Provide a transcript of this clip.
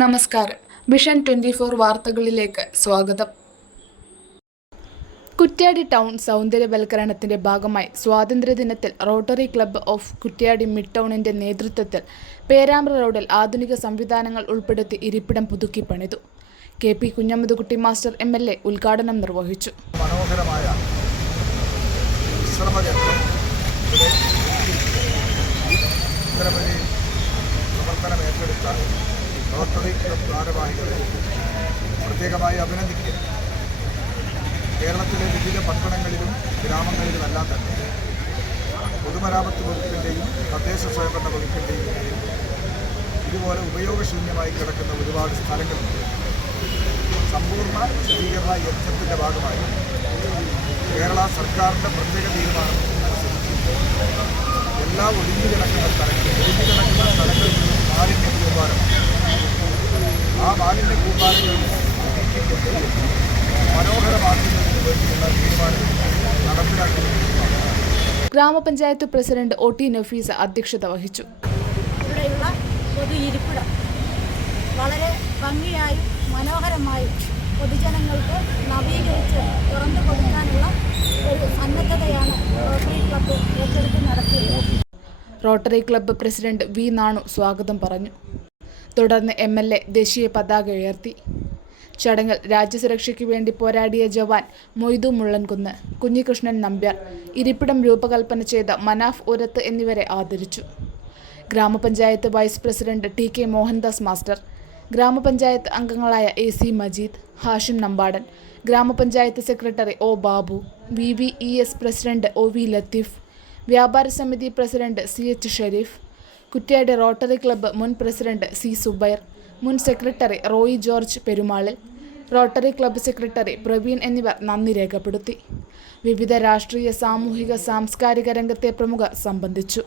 നമസ്കാരം. Vision twenty four വാർത്തകളിലേക്ക് സ്വാഗതം. കുറ്റ്യാടി ടൗൺ സൗന്ദര്യവൽക്കരണത്തിന്റെ ഭാഗമായി സ്വാതന്ത്ര്യദിനത്തിൽ Rotary Club of Kuttiady mid ടൗണിന്റെ നേതൃത്വത്തിൽ പേരാമ്പ്ര റോഡിൽ ആധുനിക സംവിധാനങ്ങൾ ഉൾപ്പെടുത്തി ഇരിപ്പിടം പുതുക്കി പണിതു. K P Kunhammadkutty master M L A ഉദ്ഘാടനം നിർവഹിച്ചു. മനോഹരമായ ഏറ്റെടുത്ത റോട്ടറി ക്ലബ് ഭാരവാഹികളെ പ്രത്യേകമായി അഭിനന്ദിക്കുക. കേരളത്തിലെ വിവിധ പട്ടണങ്ങളിലും ഗ്രാമങ്ങളിലുമെല്ലാം തന്നെ പൊതുമരാമത്ത് വകുപ്പിന്റെയും തദ്ദേശ സ്വയംഭരണ വകുപ്പിന്റെയും ഇതുപോലെ ഉപയോഗശൂന്യമായി കിടക്കുന്ന ഒരുപാട് സ്ഥലങ്ങളുണ്ട്. സമ്പൂർണ ശുചീകരണ യജ്ഞത്തിന്റെ ഭാഗമായി കേരള സർക്കാരിന്റെ പ്രത്യേക തീരുമാനം അനുസരിച്ച് എല്ലാ ഒഴിഞ്ഞു കിടക്കുന്ന സ്ഥലങ്ങളും ഒഴിഞ്ഞു കിടക്കുന്ന സ്ഥലങ്ങളിൽ നിന്നും മാലിന്യ കൂമ്പാരം തീരുമാനം ഗ്രാമപഞ്ചായത്ത് പ്രസിഡന്റ് ഒ ടി നഫീസ അധ്യക്ഷത വഹിച്ചു. ഇവിടെയുള്ള പൊതു ഇരിപ്പിടം വളരെ ഭംഗിയായും മനോഹരമായും പൊതുജനങ്ങൾക്ക് നവീകരിച്ച് തുറന്നു കൊടുക്കാനുള്ള ഒരു സന്നദ്ധതയാണ് റോട്ടറി ക്ലബ്ബ് ഏറ്റെടുത്ത് നടത്തിയത് Rotary Club president V Nanu സ്വാഗതം പറഞ്ഞു. തുടർന്ന് എം എൽ എ ദേശീയ പതാക ഉയർത്തി. ചടങ്ങിൽ രാജ്യസുരക്ഷയ്ക്ക് വേണ്ടി പോരാടിയ ജവാൻ മൊയ്തു മുള്ളൻകുന്ന് കുഞ്ഞികൃഷ്ണൻ നമ്പ്യാർ ഇരിപ്പിടം രൂപകൽപ്പന ചെയ്ത മനാഫ് ഉരത്ത് എന്നിവരെ ആദരിച്ചു. ഗ്രാമപഞ്ചായത്ത് vice president T K Mohandas master ഗ്രാമപഞ്ചായത്ത് അംഗങ്ങളായ എ സി മജീദ് ഹാഷിം നമ്പാടൻ ഗ്രാമപഞ്ചായത്ത് secretary O Babu V V E S president O V Latheef വ്യാപാര സമിതി president C H Sherif Kuttiady Rotary Club മുൻ പ്രസിഡന്റ് സി സുബൈർ മുൻ secretary Roy George Perumalil Rotary Club secretary Praveen എന്നിവർ നന്ദി രേഖപ്പെടുത്തി. വിവിധ രാഷ്ട്രീയ സാമൂഹിക സാംസ്കാരിക രംഗത്തെ പ്രമുഖർ സംബന്ധിച്ചു.